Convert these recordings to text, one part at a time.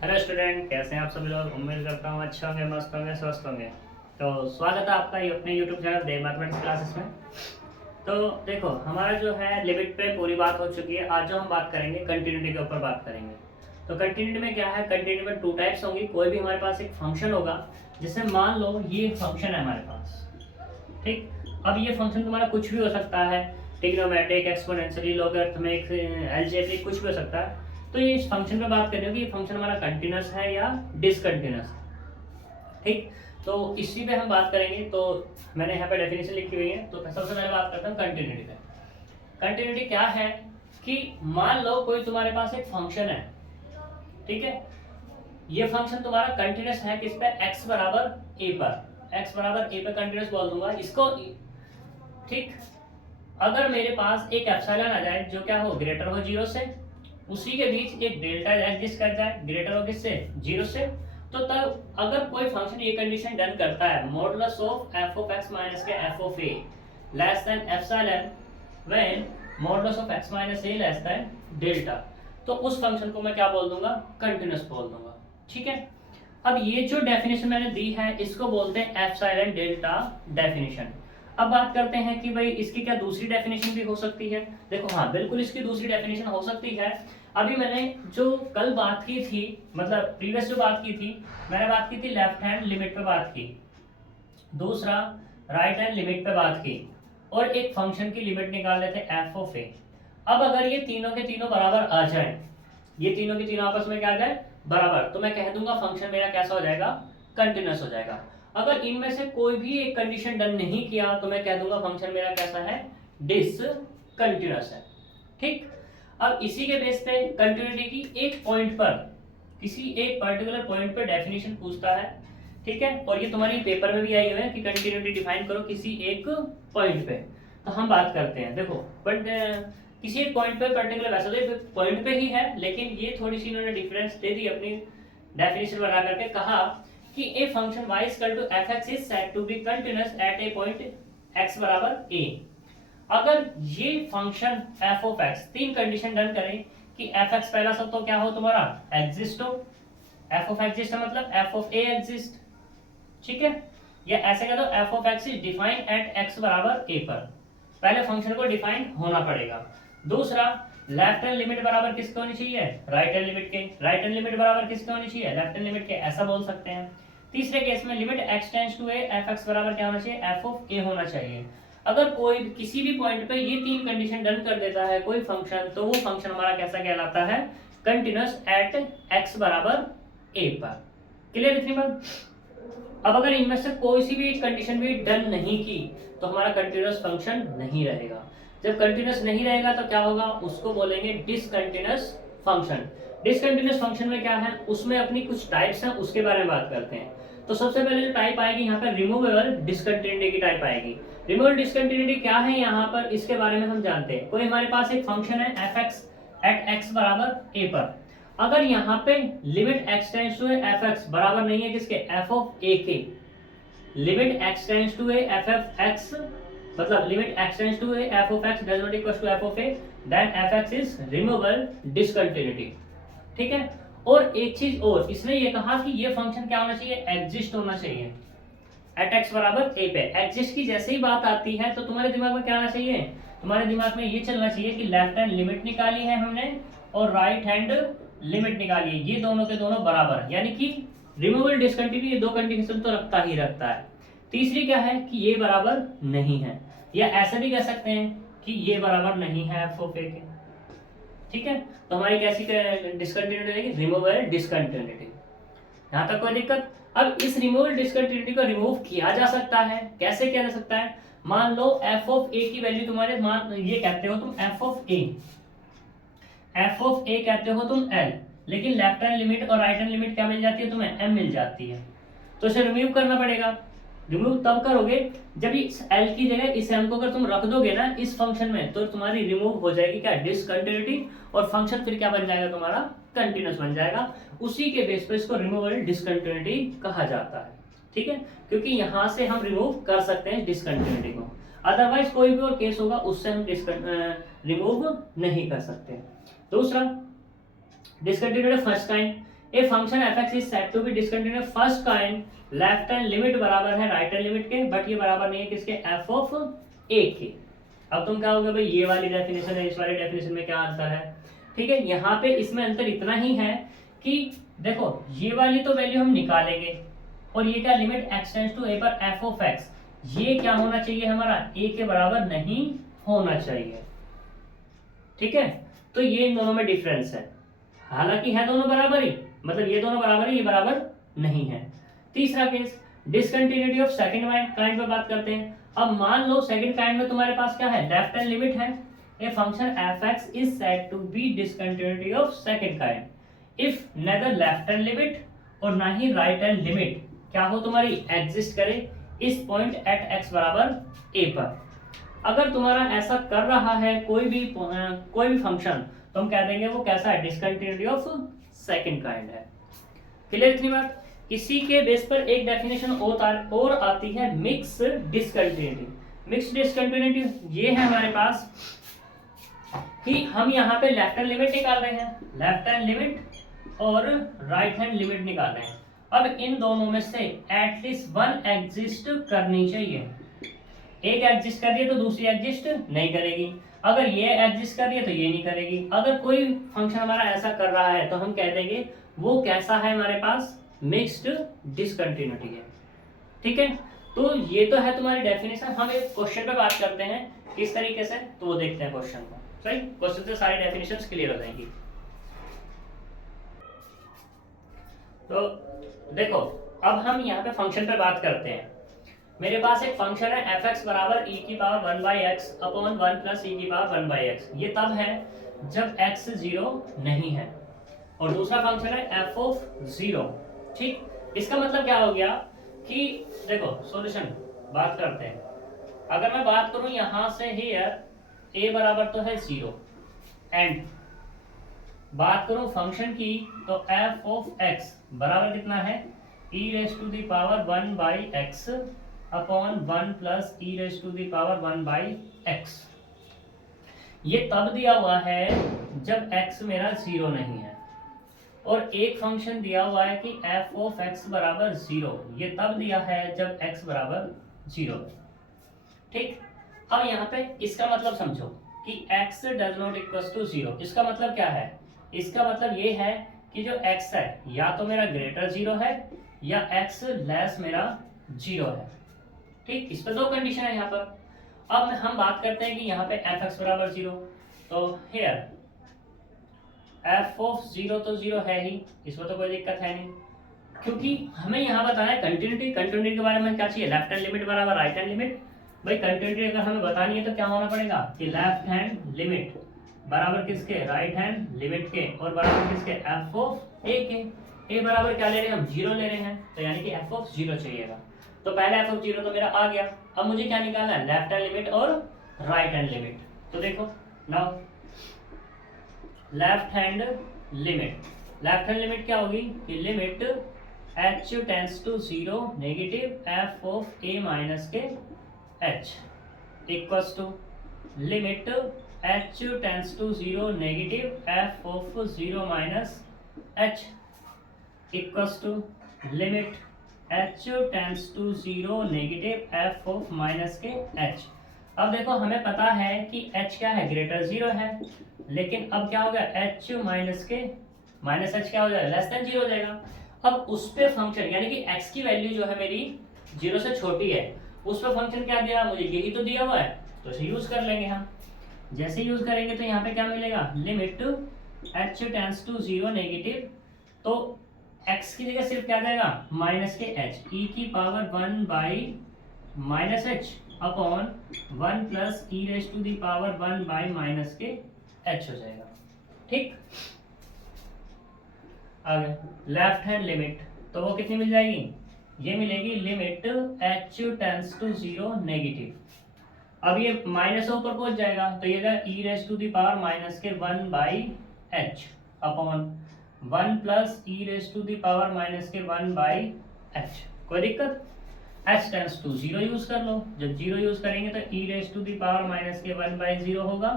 Hello student, कैसे हैं आप सभी लोग। उम्मीद करता हूँ अच्छे होंगे, मस्त होंगे, स्वस्थ होंगे। तो स्वागत है आपका ये अपने यूट्यूब चैनल देव मैथमेटिक्स क्लासेस में। तो देखो, हमारा जो है लिमिट पे पूरी बात हो चुकी है। आज जो हम बात करेंगे कंटिन्यूटी के ऊपर बात करेंगे। तो कंटिन्यूटी में क्या है, कंटिन्यूटी में टू टाइप्स होंगी। कोई भी हमारे पास एक फंक्शन होगा, जैसे मान लो ये फंक्शन है हमारे पास, ठीक। अब ये फंक्शन तुम्हारा कुछ भी हो सकता है, ट्रिग्नोमेट्रिक, एक्सपोनेंशियल, लॉगरिथमिक, अलजेब्रिक, कुछ भी हो सकता है। तो ये इस फंक्शन पे बात कर रहे हो कि ये फंक्शन हमारा कंटिन्यूस है या डिसकंटिन्यूस है, ठीक। तो इसी पे हम बात करेंगे। तो मैंने यहाँ पे डेफिनेशन लिखी हुई है। तो सबसे पहले बात करता हूँ कंटिन्यूटी पे। कंटिन्यूटी क्या है कि मान लो कोई तुम्हारे पास एक फंक्शन है, ठीक है। ये फंक्शन तुम्हारा कंटिन्यूस है किस पे, x बराबर a पर। x बराबर a पे कंटिन्यूस बोल दूंगा इसको, ठीक। अगर मेरे पास एक एप्सिलॉन आ जाए जो क्या हो, ग्रेटर हो जीरो से, उसी के बीच एक डेल्टा एग्जिस्ट कर जाए, ग्रेटर हो किससे, जीरो से, तो तब अगर कोई फंक्शन ये कंडीशन डन करता है, modulus of F of X minus के F of A less than epsilon when modulus of X minus A less than delta, तो उस फंक्शन को मैं क्या बोल दूंगा, कंटिन्यूस बोल दूंगा, ठीक है। अब ये जो डेफिनेशन मैंने दी है इसको बोलते हैं एप्सिलॉन डेल्टा डेफिनेशन। अब बात करते हैं कि भाई इसकी क्या दूसरी डेफिनेशन भी हो सकती है। देखो हाँ, बिल्कुल इसकी दूसरी डेफिनेशन हो सकती है। अभी मैंने जो कल बात की थी, मतलब प्रीवियस जो बात की थी, मैंने बात की थी लेफ्ट हैंड लिमिट पे बात की, दूसरा राइट हैंड लिमिट पे बात की, और एक फंक्शन की लिमिट निकाल लेते एफ ऑफ ए। अब अगर ये तीनों के तीनों बराबर आ जाए, ये तीनों के तीनों आपस में क्या आ जाए, बराबर, तो मैं कह दूंगा फंक्शन मेरा कैसा हो जाएगा, कंटिन्यूस हो जाएगा। अगर इनमें से कोई भी एक कंडीशन डन नहीं किया तो मैं कह दूंगा फंक्शन मेरा कैसा है, डिसकंटिन्यूस है, ठीक। अब इसी के बेस पे कंटिन्यूटी की एक पॉइंट पर, किसी एक पर्टिकुलर पॉइंट पर डेफिनेशन पूछता है, ठीक है। और ये तुम्हारी पेपर में भी आई हुई है कि कंटिन्यूटी डिफाइन करो किसी एक पॉइंट पे। तो हम बात करते हैं, देखो बट किसी एक पॉइंट पे पर्टिकुलर, वैसे तो पॉइंट पे ही है, लेकिन ये थोड़ी सी इन्होंने डिफरेंस दे दी अपनी डेफिनेशन बना करके, कहा कि a function y equal to fx is said to be continuous at a point x बराबर a। अगर ये फंक्शन f ऑफ x तीन कंडीशन डन करें कि fx पहला सब तो क्या हो तुम्हारा, एग्जिस्ट हो, f ऑफ एग्जिस्ट मतलब f ऑफ a एग्जिस्ट, ठीक है। या ऐसे कह दो f of x is defined at x बराबर a पर। पहले फंक्शन को डिफाइंड होना पड़ेगा। दूसरा, लेफ्ट हैंड लिमिट बराबर किसके होनी चाहिए, राइट हैंड लिमिट के। राइट हैंड लिमिट बराबर किसके होनी चाहिए, लेफ्ट हैंड लिमिट के, ऐसा बोल सकते हैं। तीसरे केस में limit x tends to a f x बराबर क्या होना चाहिए, f ऑफ a होना चाहिए। अगर कोई किसी भी पॉइंट पे ये तीन कंडीशन डन कर देता है कोई फंक्शन, तो वो फंक्शन हमारा कैसा कहलाता है, कंटिन्यूअस एट x बराबर a पर। क्लियर इतनी बात। अब अगर इनमें से कोई सी भी कंडीशन भी डन नहीं की तो हमारा कंटिन्यूअस फंक्शन नहीं रहेगा। जब कंटिन्यूअस नहीं रहेगा तो क्या होगा, उसको बोलेंगे डिसकंटिन्यूअस फंक्शन। डिसकंटिन्यूअस फंक्शन में क्या है, उसमें अपनी कुछ टाइप्स हैं, उसके बारे में बात करते हैं। तो सबसे पहले जो टाइप आएगी यहाँ पर, रिमूवेबल डिसकंटिन्यूटी की टाइप आएगी। रिमूवेबल डिसकंटिन्यूटी क्या है यहाँ पर, इसके बारे में हम जानते हैं। कोई हमारे पास एक फंक्शन है एफ एक्स एट एक्स बराबर ए पर, अगर यहाँ पे limit x tends to f x बराबर नहीं है किसके, f ऑफ a के, limit x tends to f f x मतलब limit x tends to f of x does not equal to f of a, then f x is removable discontinuity, ठीक है। और एक चीज और, इसने ये कहा कि ये फंक्शन क्या होना चाहिए, एग्जिस्ट होना चाहिए एट x बराबर a पे। एग्जिस्ट की जैसे ही बात आती है तो तुम्हारे दिमाग में क्या आना चाहिए, तुम्हारे दिमाग में ये चलना चाहिए कि लेफ्ट हैंड लिमिट निकाली है हमने और राइट हैंड लिमिट निकालिए, ये दोनों के दोनों बराबर, यानी कि रिमूवेबल डिसकंटिन्यूटी ये दो कंडीशन तो रखता ही रखता है। तीसरी क्या है कि ये बराबर नहीं है, या ऐसा भी कह सकते हैं कि ये बराबर नहीं है एफ ऑफ ए के, ठीक है। तो हमारी कैसी डिसकंटिन्यूटी रहेगी, रिमूवेबल डिसकंटिन्यूटी। यहाँ तक कोई दिक्कत। अब इस रिमूवेबल डिसकंटिन्यूटी को रिमूव किया जा सकता है, कैसे किया जा सकता है, मान लो एफ ऑफ ए की वैल्यू तुम्हारे, मान ये कहते हो तुम f of a, f of a कहते हो तुम एल, लेकिन लेफ्ट हैंड लिमिट और राइट हैंड लिमिट क्या मिल जाती है तुम्हें, एम मिल जाती है। तो इसे रिमूव करना पड़ेगा। रिमूव तब करोगे जब इस एल की जगह इस एम को अगर तुम रख दोगे ना इस फंक्शन में, तो तुम्हारी रिमूव हो जाएगी क्या, डिसकंटिन्यूटी, और फंक्शन फिर क्या बन जाएगा तुम्हारा, कंटिन्यूअस बन जाएगा। उसी के बेस पर इसको रिमूवेबल डिसकंटिन्यूटी कहा जाता है, ठीक है, क्योंकि यहां से हम रिमूव कर सकते हैं डिसकंटिन्यूटी को। अदरवाइज कोई भी और केस होगा उससे हम रिमूव नहीं कर सकते। दूसरा, discontinuity first kind, a function f x is said to be discontinuous first kind, left hand limit बराबर है राइट हैंड लिमिट के, बट ये बराबर नहीं है किसके, एफ ऑफ ए के। अब तुम कहोगे भाई ये वाली डेफिनेशन है, इस वाली डेफिनेशन में क्या अंतर है? ठीक है, यहाँ पे इसमें अंतर इतना ही है कि देखो ये वाली तो वैल्यू हम निकालेंगे, और ये क्या लिमिट एक्स टेंड्स टू ए पर एफ ऑफ एक्स, ये क्या होना चाहिए हमारा, ए के बराबर नहीं होना चाहिए। ठीक है, तो ये इन दोनों में डिफरेंस है, हालांकि है दोनों बराबर ही, मतलब ये दोनों बराबर है, ये बराबर नहीं है। तीसरा case, discontinuity of second kind पे बात करते हैं। अब मान लो सेकंड काइंड में तुम्हारे पास क्या है, लेफ्ट हैंड लिमिट है, a function f x is said to be discontinuity of second kind if neither left hand limit और ना ही राइट हैंड लिमिट क्या हो तुम्हारी, एग्जिस्ट करे इस पॉइंट एट एक्स बराबर ए पर। अगर तुम्हारा ऐसा कर रहा है कोई भी फंक्शन, तो हम कह देंगे वो कैसा है, डिसकंटिन्यूटी ऑफ सेकंड काइंड है। क्लियर इतनी बात? इसी के बेस पर एक डेफिनेशन और आती है मिक्स डिसकंटिन्यूटी। मिक्स डिसकंटिन्यूटी ये है हमारे पास कि हम यहाँ पे लेफ्ट हैंड लिमिट निकाल रहे हैं, लेफ्ट हैंड लिमिट और राइट हैंड लिमिट निकाल रहे हैं। अब इन दोनों में से एटलीस्ट वन एग्जिस्ट करनी चाहिए, एक एग्जिस्ट कर रही है तो दूसरी एग्जिस्ट नहीं करेगी, अगर ये एग्जिस्ट कर रही है तो ये नहीं करेगी। अगर कोई फंक्शन हमारा ऐसा कर रहा है तो हम कह देंगे वो कैसा है, हमारे पास मिक्स्ड डिसकंटिन्यूटी है। ठीक है, तो ये तो है तुम्हारी डेफिनेशन। हम एक क्वेश्चन पे बात करते हैं किस तरीके से, तो वो देखते हैं क्वेश्चन को। सही, क्वेश्चन से सारी डेफिनेशंस क्लियर हो जाएंगी। तो देखो अब हम यहाँ पे फंक्शन पे बात करते हैं। मेरे पास एक फंक्शन है एफ एक्स बराबर ई की power 1 by x upon 1 plus e की पावर 1 बाई एक्स। ये तब है जब एक्स 0 नहीं है, और दूसरा फंक्शन है एफ ऑफ 0। ठीक, इसका मतलब क्या हो गया कि देखो सॉल्यूशन बात करते हैं। अगर मैं बात करूं यहां से हियर ए बराबर तो है 0 एंड बात करूं फंक्शन की तो एफ ऑफ एक्स बराबर कितना है, e raise to the power 1 by x upon 1 plus e raise to the power 1 by x. ये तब दिया हुआ है जब x मेरा 0 नहीं है, और एक फंक्शन दिया हुआ है कि f ऑफ x बराबर 0, ये तब दिया है जब x बराबर 0। ठीक, अब यहाँ पे इसका मतलब समझो कि x does not equal to 0। इसका मतलब क्या है, इसका मतलब ये है कि जो x है या तो मेरा ग्रेटर 0 है या x लेस मेरा 0 है। ठीक, इस पर दो कंडीशन है यहाँ पर। अब हम बात करते हैं कि यहाँ पे एफ एक्स बराबर 0, तो हेयर एफ ऑफ 0 तो 0 है ही, इसमें तो कोई दिक्कत है नहीं, क्योंकि हमें यहाँ बताना है कंटिन्यूटी। कंटिन्यूटी के बारे में क्या चाहिए, लेफ्ट हैंड लिमिट बराबर राइट हैंड लिमिट। भाई कंटिन्यूटी अगर हमें बतानी है तो क्या होना पड़ेगा कि लेफ्ट हैंड लिमिट बराबर किसके, राइट हैंड लिमिट के, और बराबर किसके, एफ ऑफ ए के। ए बराबर क्या ले रहे हैं हम, 0 ले रहे हैं, तो यानी कि एफ ऑफ 0 चाहिएगा। तो पहले एफ ऑफ 0 तो मेरा आ गया। अब मुझे क्या निकालना है, लेफ्ट हैंड लिमिट और राइट हैंड लिमिट। तो देखो नाउ लेफ्ट हैंड लिमिट क्या होगी कि limit h tends to 0 negative f of a minus के h equals to limit h tends to 0 negative f of 0 minus h equals to limit h tends to 0 negative f of minus के h। अब देखो हमें पता है कि h क्या है, ग्रेटर 0 है, लेकिन अब क्या हो गया, h माइनस के माइनस h क्या हो जाएगा, लेस देन 0 हो जाएगा। अब उस पे फंक्शन यानी कि x की वैल्यू जो है मेरी 0 से छोटी है, उस पे फंक्शन क्या दिया मुझे, यही तो दिया हुआ है, तो इसे यूज कर लेंगे हम। जैसे यूज करेंगे तो यहाँ पे क्या मिलेगा, limit h tends to 0 negative, तो x की जगह सिर्फ क्या जाएगा, माइनस के h, e की power 1 by minus h upon 1 plus e raise to the power 1 by minus के h हो जाएगा। ठीक, आगे लेफ्ट हैंड लिमिट, तो वो कितनी मिल जाएगी, ये मिलेगी limit h tends to 0 negative. अब ये माइनस ऊपर पहुंच जाएगा तो ये जाएगा e raise to the power minus के 1 by h upon 1 plus e raise to the power minus के 1 बाई h। कोई दिक्कत, h टेंड्स टू 0 यूज कर लो, जब 0 यूज करेंगे तो e raise to the power minus के 1 बाई 0 होगा,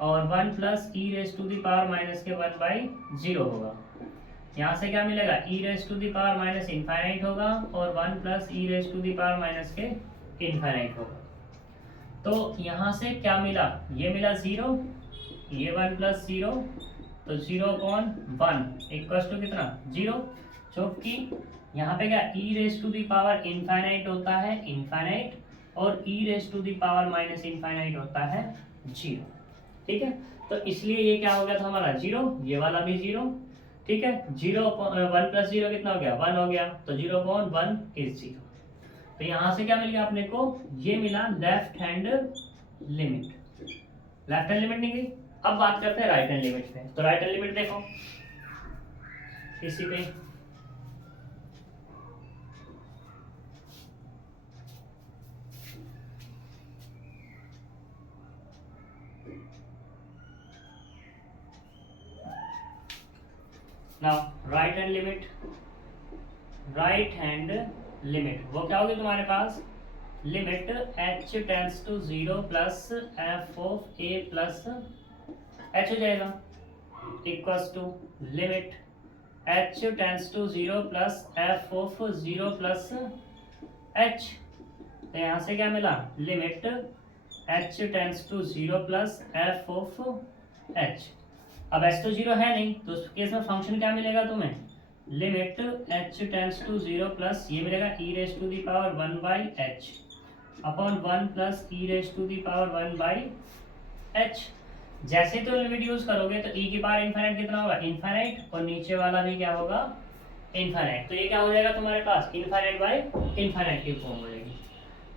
और 1 plus e raise to the power minus के 1 बाई 0 होगा। यहाँ से क्या मिलेगा, e raise to the power minus infinite होगा और 1 plus e raise to the power minus के इनफाइनाइट होगा। तो यहाँ से क्या मिला, ये मिला 0, ये 1 प्लस 0, तो 0/1 इक्वल्स टू कितना 0, क्योंकि यहाँ पे क्या e raise to the power infinite होता है इनफाइनाइट और e raise to the power minus infinite होता है 0। ठीक है, तो इसलिए ये क्या हो गया था हमारा 0, ये वाला भी 0। ठीक है, 1 प्लस 0 कितना हो गया 1 हो गया, तो 0/1 इज 0। तो यहाँ से क्या मिल गया अपने को, ये मिला left hand limit. Left hand limit निकली। अब बात करते हैं राइट हैंड लिमिट पे। तो राइट हैंड लिमिट देखो इसी पे, now right hand limit, right hand limit वो क्या होगी तुम्हारे पास, limit h tends to 0 plus f of a plus h हो जाएगा equals to limit h tends to 0 plus f of 0 plus h। तो यहाँ से क्या मिला, limit h tends to 0 plus f of h। अब h तो 0 है नहीं, तो उस केस में फंक्शन क्या मिलेगा तुम्हें, limit h tends to 0 plus ये मिलेगा e raise to the power 1 by h upon 1 plus e raise to the power 1 by h। जैसे तो लिमिट यूज करोगे तो e की पावर इनफाइनाइट कितना होगा इनफाइनाइट, और नीचे वाला भी क्या होगा इनफाइनाइट। तो ये क्या हो जाएगा तुम्हारे पास, इनफाइनाइट बाई इनफाइनाइट की फॉर्म हो जाएगी।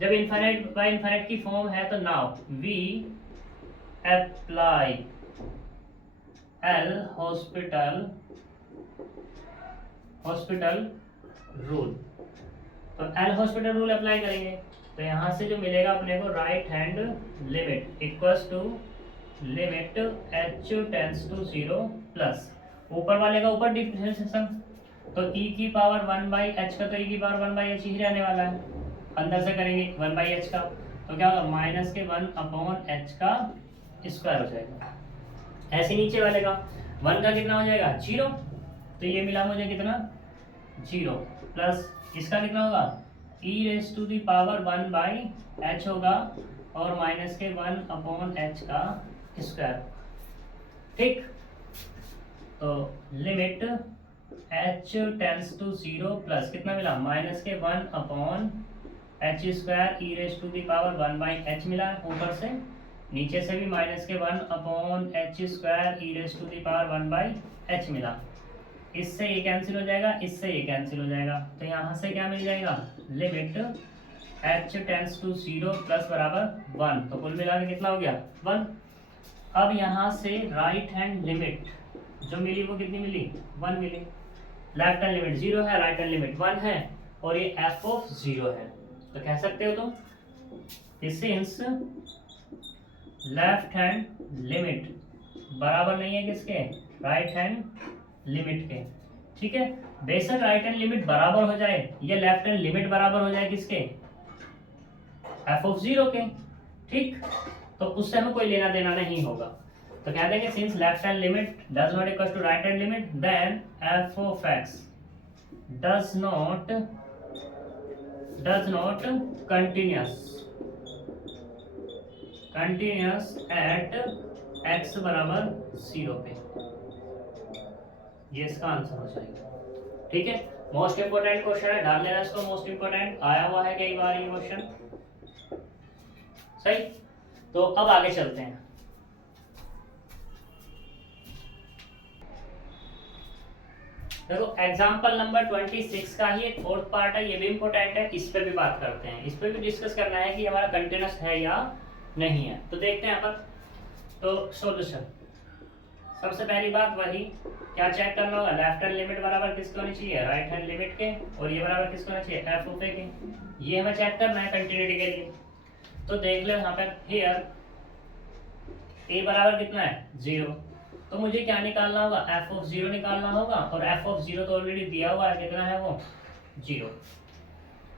जब इनफाइनाइट बाई इनफाइनाइट की फॉर्म है तो now we apply L'Hospital rule. तो एल हॉस्पिटल रूल अप्लाई करेंगे तो यहाँ से जो मिलेगा अपने को, right hand limit equals to limit h tends to 0 plus ऊपर वाले का ऊपर डिफरेंशिएशन, तो e की पावर 1 बाई h का, तो e की पावर 1 बाई h ही रहने वाला है, अंदर से करेंगे 1 बाई h का, तो क्या होगा माइनस के 1 अपॉन h का स्क्वायर हो जाएगा। ऐसे नीचे वाले का 1 का कितना हो जाएगा 0, तो ये मिला मुझे कितना 0 प्लस इसका कितना होगा e raise to the power 1 by h होगा और माइनस के 1 अपॉन h का स्क्वायर। ठीक, तो limit h tends to 0 plus कितना मिला माइनस के 1 upon h square e raise to the power 1 by h मिला ऊपर से, नीचे से भी माइनस के 1 upon h square e raise to the power 1 by h मिला। इससे ये कैंसिल हो जाएगा, इससे ये कैंसिल हो जाएगा, तो यहाँ से क्या मिल जाएगा, limit h tends to 0 plus बराबर 1, तो कुल मिला के कितना हो गया 1। अब यहाँ से राइट हैंड लिमिट जो मिली वो कितनी मिली 1 मिली। लेफ्ट हैंड लिमिट 0 है, राइट हैंड लिमिट 1 है और ये f ऑफ 0 है, तो कह सकते हो तुम सिंस लेफ्ट हैंड लिमिट बराबर नहीं है किसके, राइट हैंड लिमिट के। ठीक है, बेशक राइट हैंड लिमिट बराबर हो जाए या लेफ्ट हैंड लिमिट बराबर हो जाए किसके, f ऑफ 0 के। ठीक, तो उससे हमें कोई लेना देना नहीं होगा, तो कह देंगे since left hand limit does not equal to right hand limit then f of x does not continuous at x बराबर 0 पे। ये इसका आंसर हो जाएगा। ठीक है, मोस्ट इंपोर्टेंट क्वेश्चन है, डाल लेना इसको, मोस्ट इंपोर्टेंट आया हुआ है कई बार ये क्वेश्चन। सही, तो अब आगे चलते हैं। देखो एग्जाम्पल नंबर 26 का ही एक फोर्थ पार्ट है, ये भी इंपॉर्टेंट है, इस पे भी बात करते हैं, इस पे भी डिस्कस करना है कि हमारा कंटिन्यूअस है या नहीं है। तो देखते हैं यहाँ पर, तो सॉल्यूशन सबसे पहली बात वही क्या चेक करना होगा, लेफ्ट हैंड लिमिट बराबर किसके होनी चाहिए, राइट हैंड लिमिट के, और ये बराबर किसके होना चाहिए f ऑफ a के। ये हमें चेक करना है कंटिन्यूटी के लिए। तो देख लो यहाँ पर हियर a बराबर कितना है 0, तो मुझे क्या निकालना होगा f ऑफ 0 निकालना होगा, और f ऑफ 0 तो ऑलरेडी दिया हुआ है, कितना है वो 0।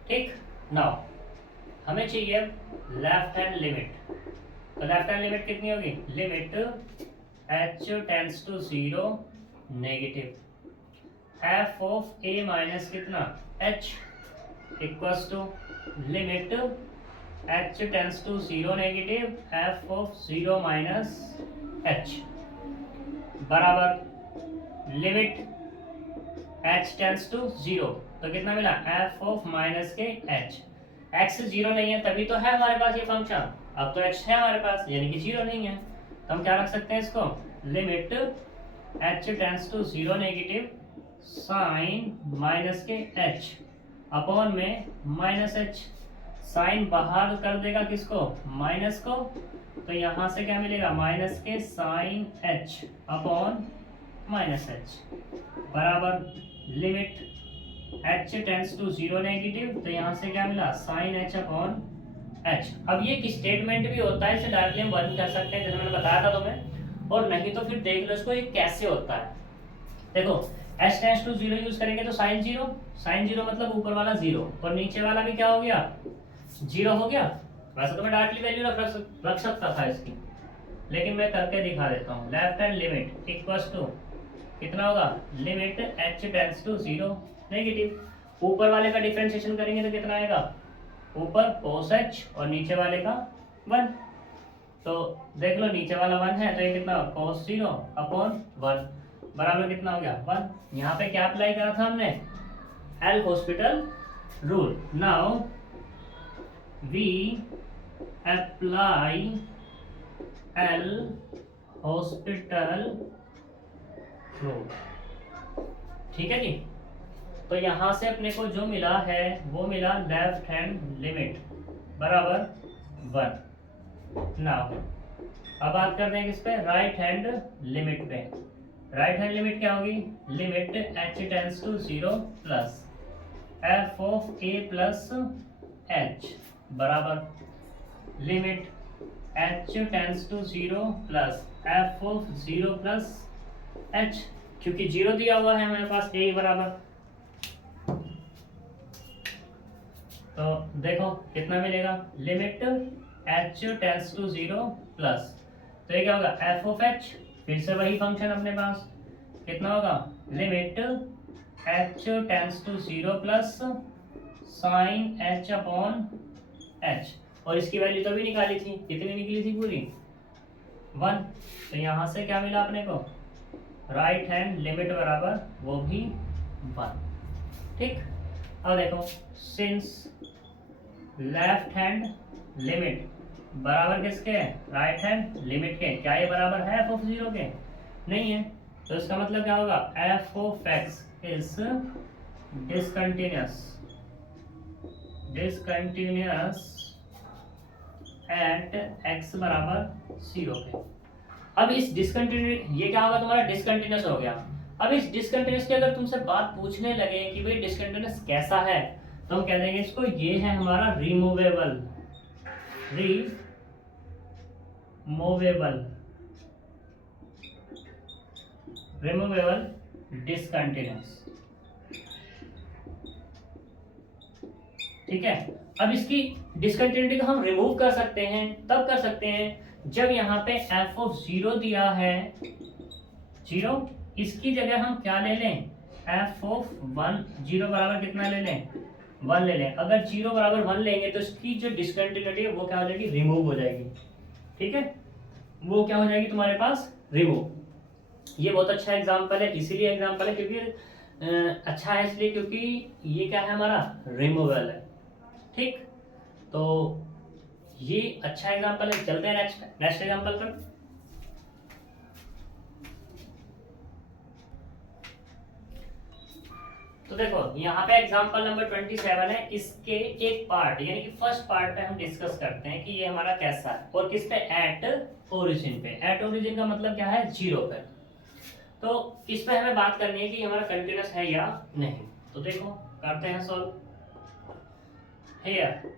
ठीक, नाउ हमें चाहिए लेफ्ट हैंड लिमिट, तो लेफ्ट हैंड लिमिट कितनी होगी, limit h tends to 0 negative f of a minus कितना h equals to limit h tends to zero negative f of zero minus h बराबर limit h tends to zero, तो कितना मिला f of minus के h. X zero नहीं है तभी तो है हमारे पास ये फंक्शन, अब तो एच है हमारे पास यानी कि जीरो नहीं है, तो हम क्या रख सकते हैं इसको limit h tends to zero negative sine minus के एच अपॉन में माइनस एच। साइन बाहर कर देगा किसको माइनस को, तो यहाँ से क्या मिलेगा माइनस के sine h upon minus h बराबर limit h tends to zero negative, तो यहाँ से क्या मिला साइन एच अपॉन एच। अब ये एक स्टेटमेंट भी होता है, इसे डायरेक्टली हम वर्क कर सकते हैं जैसे मैंने बताया था तुम्हें, और नहीं तो फिर देख लो इसको ये कैसे होता है। देखो h tends to zero use करेंगे तो साइन जीरो मतलब ऊपर वाला जीरो और नीचे वाला भी क्या हो गया जीरो हो गया। वैसे तो मैं डायरेक्टली वैल्यू रख सकता था इसकी, लेकिन मैं करके दिखा देता हूँ। Left hand limit equals to कितना होगा limit h tends to zero negative, ऊपर वाले का डिफरेंशिएशन करेंगे तो कितना आएगा ऊपर cos h और नीचे वाले का 1, तो देख लो नीचे वाला 1 है तो ये कितना cos 0 अपॉन 1 बराबर कितना हो गया 1। यहाँ पे क्या अप्लाई करा था हमने L'Hospital rule. Now we apply L'Hospital rule, ठीक है जी। तो यहाँ से अपने को जो मिला है वो मिला लेफ्ट हैंड लिमिट बराबर 1। नाउ अब बात करते हैं किस पे राइट हैंड लिमिट पे। राइट हैंड लिमिट क्या होगी limit h tends to zero plus f of a plus h बराबर limit h tends to zero plus f of zero plus h, क्योंकि जीरो दिया हुआ है हमारे पास ए बराबर, तो देखो कितना मिलेगा limit h tends to zero plus, तो ये क्या होगा एफ ऑफ एच, फिर से वही फंक्शन अपने पास कितना होगा limit h tends to zero plus sine h upon h, और इसकी वैल्यू तो भी निकाली थी, कितनी निकली थी पूरी 1, तो यहाँ से क्या मिला अपने को राइट हैंड लिमिट बराबर वो भी 1। ठीक, अब देखो सिंस लेफ्ट हैंड लिमिट बराबर किसके राइट हैंड लिमिट के, क्या ये बराबर है एफ ऑफ जीरो के नहीं है, तो इसका मतलब क्या होगा f of x is discontinuous at x बराबर जीरो पे। अब इस डिसकंटिन्यूअस ये क्या होगा तुम्हारा डिसकंटिन्यूअस हो गया। अब इस डिसकंटिन्यूअस की अगर तुमसे बात पूछने लगे कि भाई डिसकंटिन्यूअस कैसा है, तो हम कह देंगे इसको ये है हमारा रिमूवेबल डिसकंटिन्यूअस। ठीक है, अब इसकी डिसकंटिन्यूटी को हम रिमूव कर सकते हैं, तब कर सकते हैं जब यहाँ पे एफ ऑफ जीरो दिया है जीरो, इसकी जगह हम क्या ले लें एफ ऑफ 1, जीरो बराबर कितना ले लें 1 ले लें। अगर जीरो बराबर 1 लेंगे तो इसकी जो डिसकंटिन्यूटी है वो क्या हो जाएगी रिमूव हो जाएगी। ठीक है, वो क्या हो जाएगी तुम्हारे पास रिमूव। ये बहुत अच्छा एग्जांपल है, इसीलिए एग्जांपल है क्योंकि अच्छा है इसलिए क्योंकि ये क्या है हमारा रिमूवल है। ठीक, तो ये अच्छा एग्जांपल है। चलते हैं नेक्स्ट एग्जांपल पर। तो देखो यहाँ पे एग्जांपल नंबर 27 है, इसके एक पार्ट यानी कि फर्स्ट पार्ट पे हम डिस्कस करते हैं कि ये हमारा कैसा है और किस पे एट ओरिजिन पे। एट ओरिजिन का मतलब क्या है जीरो पे। तो इस पे हमें बात करनी है कि हमारा कंटिन्यूअस है या नहीं। तो देखो करते हैं सॉल्व। हियर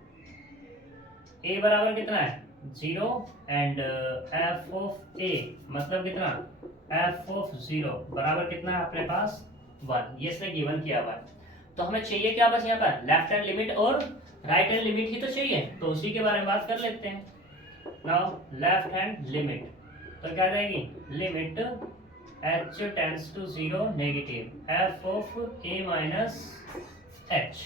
ए बराबर कितना है जीरो एंड एफ ऑफ ए मतलब कितना एफ ऑफ जीरो बराबर कितना है अपने पास 1, ये इसने गिवन किया हुआ है। तो हमें चाहिए क्या बस यहाँ पर लेफ्ट हैंड लिमिट और राइट हैंड लिमिट ही तो चाहिए, तो उसी के बारे में बात कर लेते हैं। नाउ लेफ्ट हैंड लिमिट तो क्या जाएगी limit h tends to zero negative f of a minus h,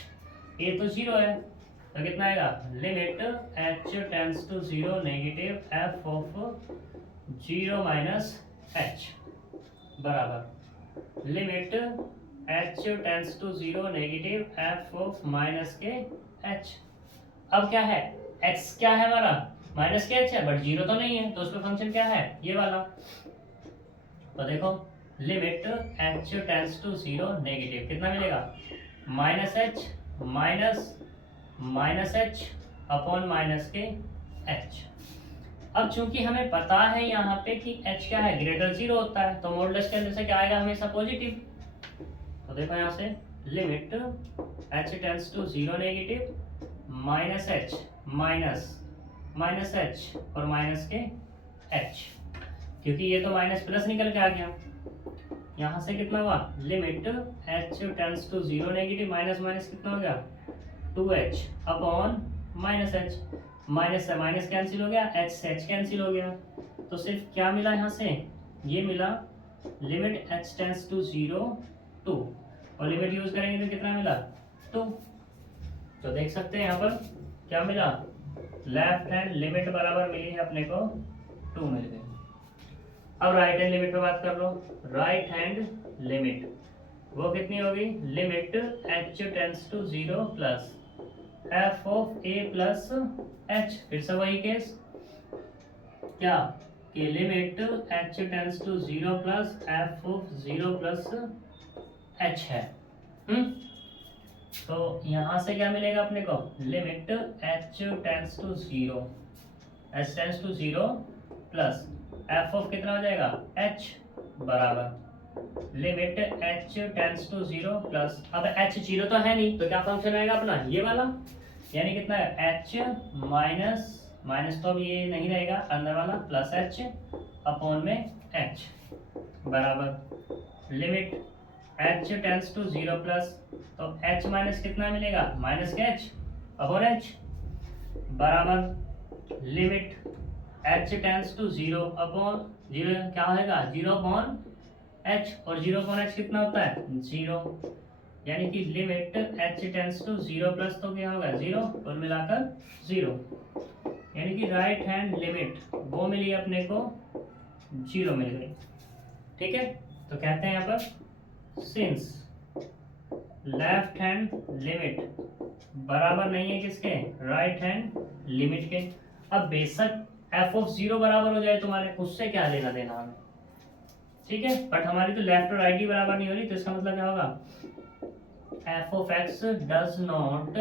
ये तो जीरो है तो कितना आएगा limit h tends to zero negative f of zero minus h बराबर limit h tends to zero negative f of minus के h। अब क्या है x क्या है हमारा माइनस के h है बट जीरो तो नहीं है तो उसका फंक्शन क्या है ये वाला। तो देखो limit h tends to zero negative कितना मिलेगा minus h minus h upon minus के h। अब चूंकि हमें पता है यहाँ पे कि h क्या है ग्रेटर जीरो होता है तो मॉडुलस के अंदर से क्या आएगा हमेशा पॉजिटिव। तो देखो यहाँ से limit h tends to zero negative minus h minus h और माइनस के h, क्योंकि ये तो माइनस प्लस निकल के आ गया यहाँ से कितना हुआ limit h tends to zero negative minus minus कितना हो गया 2h upon minus h, minus से माइनस कैंसिल हो गया h से h कैंसिल हो गया तो सिर्फ क्या मिला यहाँ से ये मिला limit h tends to zero 2 और लिमिट यूज करेंगे तो कितना मिला 2। तो देख सकते हैं यहाँ पर क्या मिला लेफ्ट हैंड लिमिट बराबर मिली है अपने को 2 मिल गई। अब राइट हैंड लिमिट पे बात कर लो। राइट हैंड लिमिट वो कितनी होगी limit h tends to zero plus f of a plus h, फिर से वही केस क्या कि limit h tends to zero plus f of zero plus h है। तो यहाँ से क्या मिलेगा अपने को limit h tends to zero plus f of कितना हो जाएगा h बराबर limit h tends to zero plus अब h जीरो तो है नहीं तो क्या फंक्शन आएगा अपना ये वाला यानी कितना है h माइनस माइनस तो अब ये नहीं रहेगा अंदर वाला प्लस h अपॉन में h बराबर limit h tends to zero plus तो h माइनस कितना मिलेगा माइनस के h अपॉन h बराबर limit h tends to zero upon zero क्या होगा जीरो अपॉन h और जीरो अपॉन h कितना होता है जीरो यानी कि limit h tends to zero plus तो क्या होगा जीरो कुल मिलाकर जीरो यानी कि राइट हैंड लिमिट वो मिली अपने को जीरो मिल गई। ठीक है तो कहते हैं यहाँ पर सिंस लेफ्ट हैंड लिमिट बराबर नहीं है किसके राइट हैंड लिमिट के। अब बेशक f ऑफ जीरो बराबर हो जाए तुम्हारे उससे क्या लेना देना हमें ठीक है बट हमारी तो लेफ्ट और राइट ही बराबर नहीं हो रही तो इसका मतलब क्या होगा f of x does not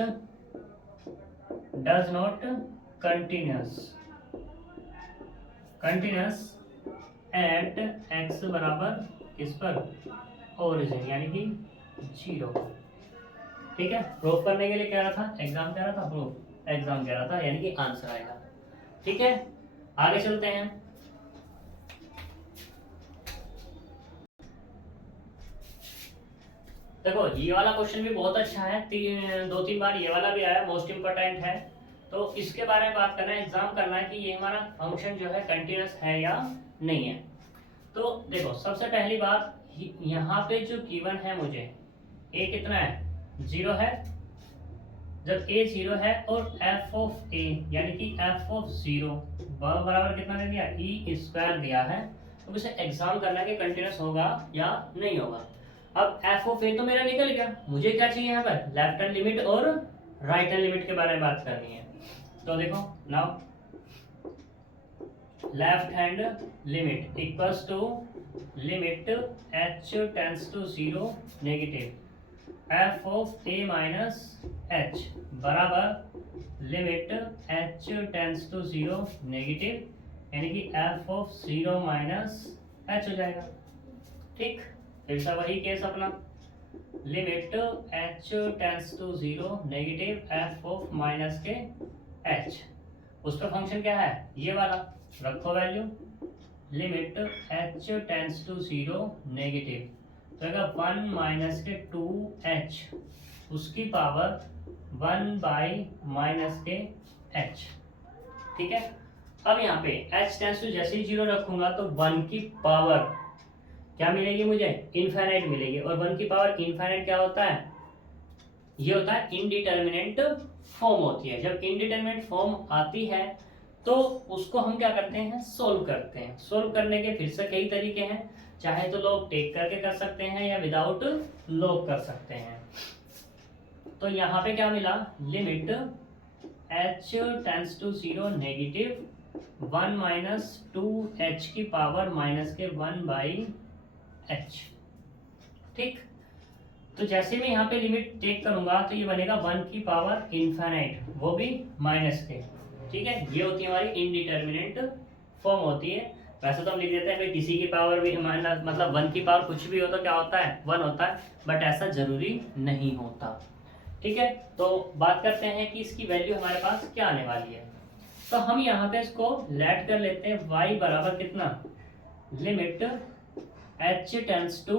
continuous at x बराबर इस पर ओरिजिन यानी कि जीरो। ठीक है प्रूफ करने के लिए कह रहा था एग्जाम कह रहा था प्रूफ एग्जाम कह रहा था यानी कि आंसर आएगा। ठीक है आगे चलते हैं। देखो ये वाला क्वेश्चन भी बहुत अच्छा है 2-3 बार ये वाला भी आया मोस्ट इम्पोर्टेंट है तो इसके बारे में बात करना है एग्जाम करना है कि ये हमारा फंक्शन जो है कंटिन्यूस है या नहीं है। तो देखो सबसे पहली बात यहाँ पे जो गिवन है मुझे a कितना है जीरो है जब a जीरो है और f ऑफ a यानी कि f ऑफ जीरो बराबर कितना दे दिया e स्क्वायर दिया है तो उसे एग्जाम करना है कि कंटिन्यूस होगा या नहीं होगा। अब f ऑफ a तो मेरा निकल गया मुझे क्या चाहिए यहाँ पर लेफ्ट हैंड लिमिट और राइट हैंड लिमिट के बारे में बात करनी है। तो देखो now left hand limit equals to limit h tends to zero negative f of a minus h बराबर limit h tends to zero negative यानी कि f of zero minus h हो जाएगा। ठीक फिर से वही केस अपना limit h tends to zero negative f of minus के h उस पर फंक्शन क्या है ये वाला रखो value limit h tends to zero negative तो अगर 1 माइनस के 2h उसकी पावर 1 बाई माइनस के h। ठीक है अब यहाँ पे h टेंड्स टू जैसे ही जीरो रखूंगा तो 1 की पावर क्या मिलेगी मुझे, इनफाइनाइट मिलेगी। और 1 की पावर इनफाइनाइट क्या होता है, ये होता है इनडिटर्मिनेंट फॉर्म होती है। जब इनडिटर्मिनेंट फॉर्म आती है तो उसको हम क्या करते हैं, सोल्व करते हैं। सोल्व करने के फिर से कई तरीके हैं, चाहे तो लोग टेक करके कर सकते हैं या विदाउट लॉग कर सकते हैं। तो यहाँ पे क्या मिला, limit h tends to 0 negative 1 minus 2h की पावर माइनस के 1/h। ठीक, तो जैसे मैं यहाँ पे लिमिट टेक करूंगा तो ये बनेगा 1 की पावर इनफाइनाइट, वो भी माइनस के। ठीक है, ये होती है हमारी इनडिटर्मिनेंट फॉर्म होती है। वैसे तो हम लिख देते हैं भाई किसी की पावर भी मतलब 1 की पावर कुछ भी हो तो क्या होता है, 1 होता है, बट ऐसा जरूरी नहीं होता। ठीक है, तो बात करते हैं कि इसकी वैल्यू हमारे पास क्या आने वाली है। तो हम यहाँ पे इसको लेट कर लेते हैं, y बराबर कितना, limit h tends to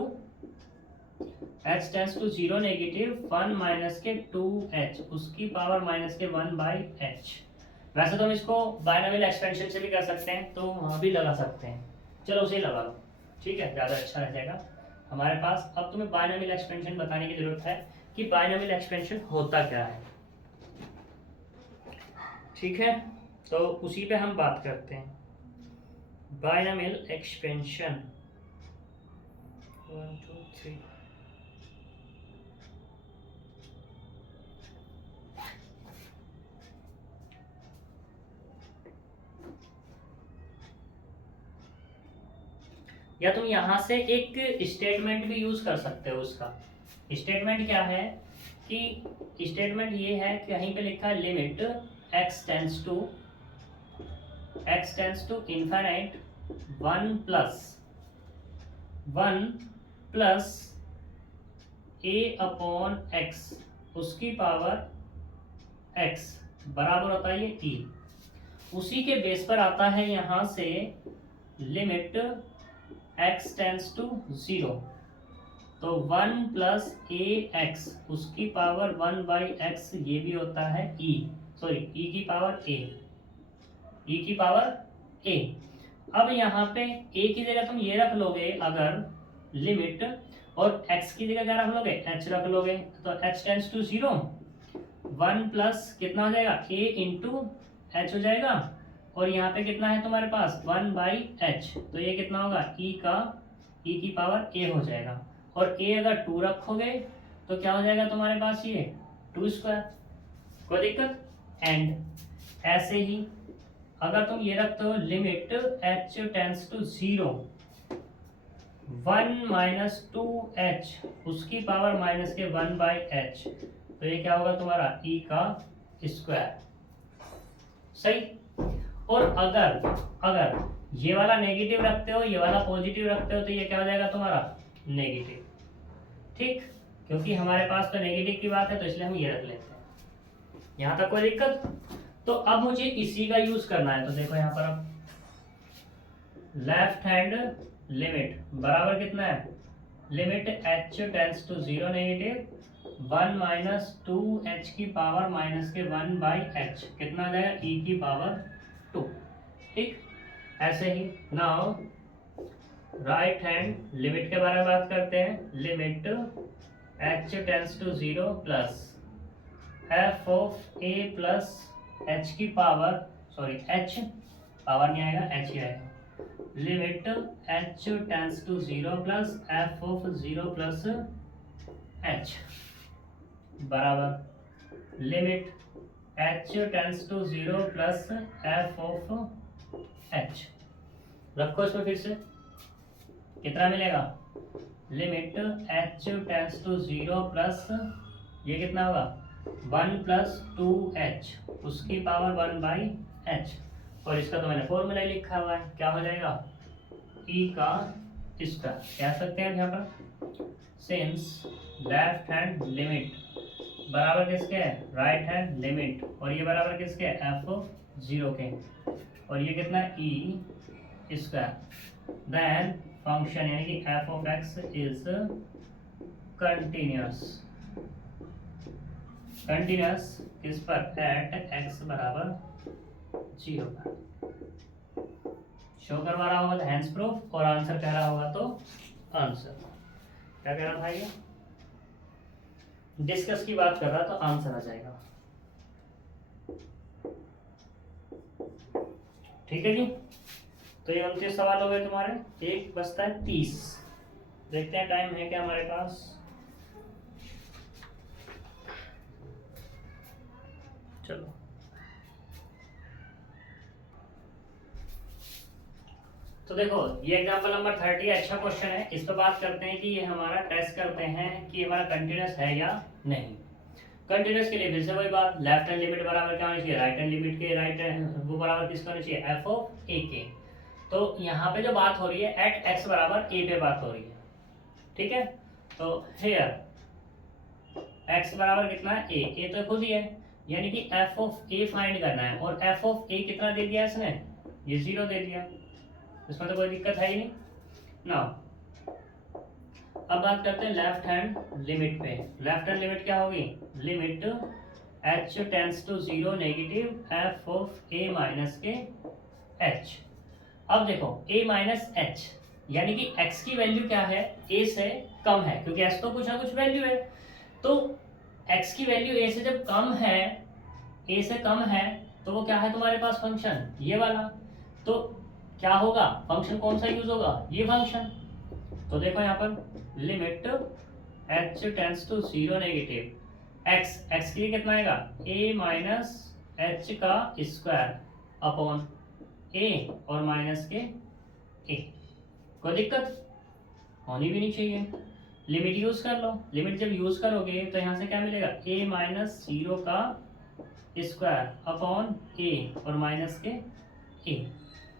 0 negative 1 minus के 2h उसकी पावर माइनस के 1/h। वैसे तो हम इसको बायनॉमियल एक्सपेंशन से भी कर सकते हैं, तो वहाँ भी लगा सकते हैं। चलो उसे लगा लो, ठीक है, ज़्यादा अच्छा रह जाएगा हमारे पास। अब तुम्हें बायनॉमियल एक्सपेंशन बताने की जरूरत है कि बायनॉमियल एक्सपेंशन होता क्या है। ठीक है, तो उसी पे हम बात करते हैं। बायनॉमियल एक्सपेंशन 1 2 3 या तुम यहां से एक स्टेटमेंट भी यूज कर सकते हो। उसका स्टेटमेंट क्या है कि स्टेटमेंट ये है कि कहीं पे लिखा है limit x tends to infinite 1 plus a upon x उसकी पावर x बराबर होता है ये e। उसी के बेस पर आता है यहां से लिमिट x टेंड्स टू 0, तो 1 प्लस ए एक्स उसकी पावर 1/x ये भी होता है e, सॉरी e की पावर a, e की पावर a। अब यहाँ पे a की जगह तुम ये रख लोगे अगर लिमिट, और x की जगह क्या रख लोगे, h रख लोगे, तो h टेंड्स टू 0 1 प्लस कितना हो जाएगा a इंटू h हो जाएगा, और यहाँ पे कितना है तुम्हारे पास 1/h, तो ये कितना होगा e की पावर a हो जाएगा। और a अगर 2 रखोगे तो क्या हो जाएगा तुम्हारे पास ये 2², कोई दिक्कत। एंड ऐसे ही अगर तुम ये रखते हो limit h tends to 0 1 minus 2h उसकी पावर माइनस के 1/h, तो ये क्या होगा तुम्हारा e का स्क्वायर। सही। और अगर ये वाला नेगेटिव रखते हो, ये वाला पॉजिटिव रखते हो, तो ये क्या हो जाएगा तुम्हारा नेगेटिव। ठीक, क्योंकि हमारे पास तो नेगेटिव की बात है तो इसलिए हम ये रख लेते हैं। यहां तक कोई दिक्कत। तो अब मुझे इसी का यूज करना है, तो देखो यहाँ पर अब लेफ्ट हैंड लिमिट बराबर कितना है, limit h tends to 0 negative 1 minus 2h की पावर माइनस के 1/h कितना आ जाएगा e की पावर 2। ठीक, ऐसे ही नाउ राइट हैंड लिमिट के बारे में बात करते हैं। Limit h tends to 0 plus f of a plus h की पावर, सॉरी h पावर नहीं आएगा, h ही आएगा। Limit h tends to 0 plus f of 0 plus h बराबर limit h tends to 0 plus f of h। रखो इसको फिर से, कितना मिलेगा, limit h tends to 0 plus ये कितना होगा 1 प्लस 2h उसकी पावर 1/h, और इसका तो मैंने फॉर्मूला ही लिखा हुआ है, क्या हो जाएगा e का स्क्वायर। कह सकते हैं यहाँ पर सिंस लेफ्ट हैंड लिमिट बराबर किसके है, राइट हैंड लिमिट, और ये बराबर किसके है f0 के, और ये कितना है e स्क्वायर, देन फंक्शन यानी कि f of x is continuous किस पर, एट x बराबर 0 पर। शो करवा रहा होगा तो हैंड्स प्रूफ, और आंसर कह रहा होगा तो आंसर। क्या कह रहा था ये, डिस्कस की बात कर रहा तो आंसर आ जाएगा। ठीक है जी, तो ये 29 सवाल हो गए तुम्हारे, एक बचता है 30। देखते हैं टाइम है क्या हमारे पास। चलो तो देखो ये एग्जांपल नंबर 30 अच्छा क्वेश्चन है। इस पर बात करते हैं कि ये हमारा टेस्ट करते हैं कि हमारा कंटिन्यूस है या नहीं। कंटिन्यूस के लिए फिर से वही बात, लेफ्ट हैंड लिमिट बराबर क्या होनी चाहिए, राइट हैंड लिमिट के, राइट हैंड वो बराबर किसका होनी चाहिए, एफ ऑफ ए के। तो यहाँ पे जो बात हो रही है एट एक्स बराबर ए पे बात हो रही है। ठीक है, तो हेयर एक्स बराबर कितना है, ए तो खुद ही है, यानी कि एफ ऑफ ए फाइंड करना है। और एफ ऑफ ए कितना दे दिया इसने, ये 0 दे दिया, इसमें तो कोई दिक्कत है ही नहीं ना। अब बात करते हैं लेफ्ट हैंड लिमिट पे। लेफ्ट हैंड लिमिट क्या होगी, limit h tends to 0 negative f of a minus के h। अब देखो a माइनस एच यानी कि x की वैल्यू क्या है, a से कम है, क्योंकि s तो कुछ ना कुछ वैल्यू है। तो x की वैल्यू a से जब कम है, a से कम है, तो वो क्या है तुम्हारे पास फंक्शन, ये वाला। तो क्या होगा, फंक्शन कौन सा यूज होगा, ये फंक्शन। तो देखो यहाँ पर limit h tends to 0 negative x के लिए कितना आएगा, a माइनस एच का स्क्वायर अपॉन a और माइनस के a। कोई दिक्कत होनी भी नहीं चाहिए। लिमिट यूज कर लो, लिमिट जब यूज करोगे तो यहाँ से क्या मिलेगा, a माइनस 0 का स्क्वायर अपॉन a और माइनस के a।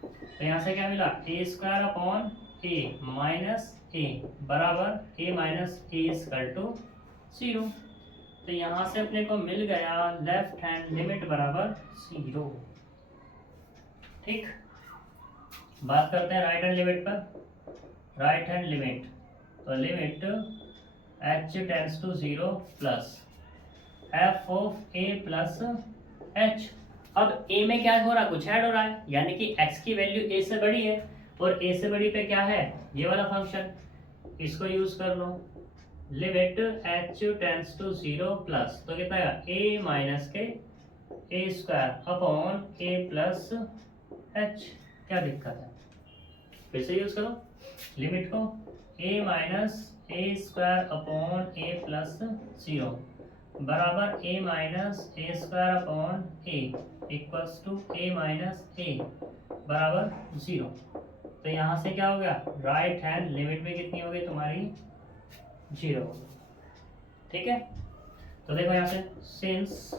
तो यहाँ से क्या मिला, a square upon a minus a बराबर a minus a equal to 0। तो यहाँ से अपने को मिल गया लेफ्ट हैंड लिमिट बराबर 0। ठीक, बात करते हैं राइट हैंड लिमिट पर। राइट हैंड लिमिट, तो limit h tends to 0 plus f of a plus h। अब a में क्या हो रहा है, कुछ ऐड हो रहा है, यानी कि x की वैल्यू a से बड़ी है, और a से बड़ी पे क्या है, ये वाला फंक्शन, इसको यूज कर लो। Limit h tends to 0 plus, तो कितना है, a माइनस के a square upon a plus h। क्या दिक्कत है, फिर से यूज करो लिमिट को, a minus a square upon a plus 0 बराबर a minus a square upon a equals to a minus a बराबर 0। तो यहाँ से क्या हो गया, राइट हैंड लिमिट में कितनी हो गई तुम्हारी, 0। ठीक है, तो देखो यहाँ से सिंस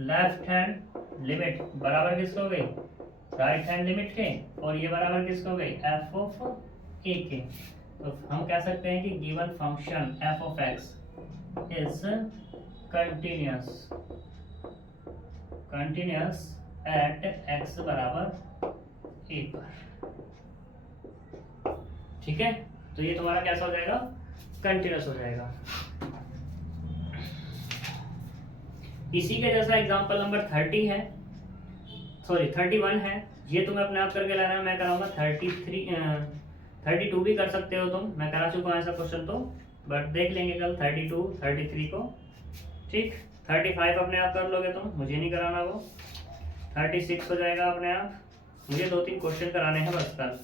लेफ्ट हैंड लिमिट बराबर किसको हो गई, राइट हैंड लिमिट के, और ये बराबर किसको हो गई, एफ ऑफ ए के। तो हम कह सकते हैं कि given function F of x is continuous at x बराबर ए पर। ठीक है, तो ये तुम्हारा कैसा हो जाएगा, कंटिन्यूअस हो जाएगा। इसी के जैसा एग्जांपल नंबर 30 है, सॉरी 31 है, ये तुम्हें अपने आप करके लाना है। मैं कराऊंगा 32 भी कर सकते हो तुम, मैं करा चुका हूँ ऐसा क्वेश्चन तो, बट देख लेंगे कल 32 33 को। ठीक, 35 अपने आप कर लोगे तुम, मुझे नहीं कराना वो। 36 हो जाएगा अपने आप, मुझे 2-3 क्वेश्चन कराने हैं बस कल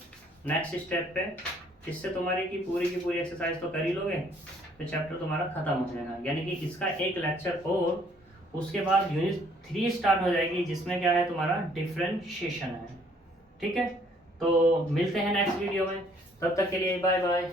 नेक्स्ट स्टेप पे। इससे तुम्हारी की पूरी एक्सरसाइज तो कर ही लोगे, तो चैप्टर तुम्हारा खत्म हो जाएगा। यानी कि इसका एक लेक्चर और, उसके बाद यूनिट 3 स्टार्ट हो जाएगी, जिसमें क्या है तुम्हारा डिफरेंशिएशन है। ठीक है, तो मिलते हैं नेक्स्ट वीडियो में, तब तक के लिए बाय बाय।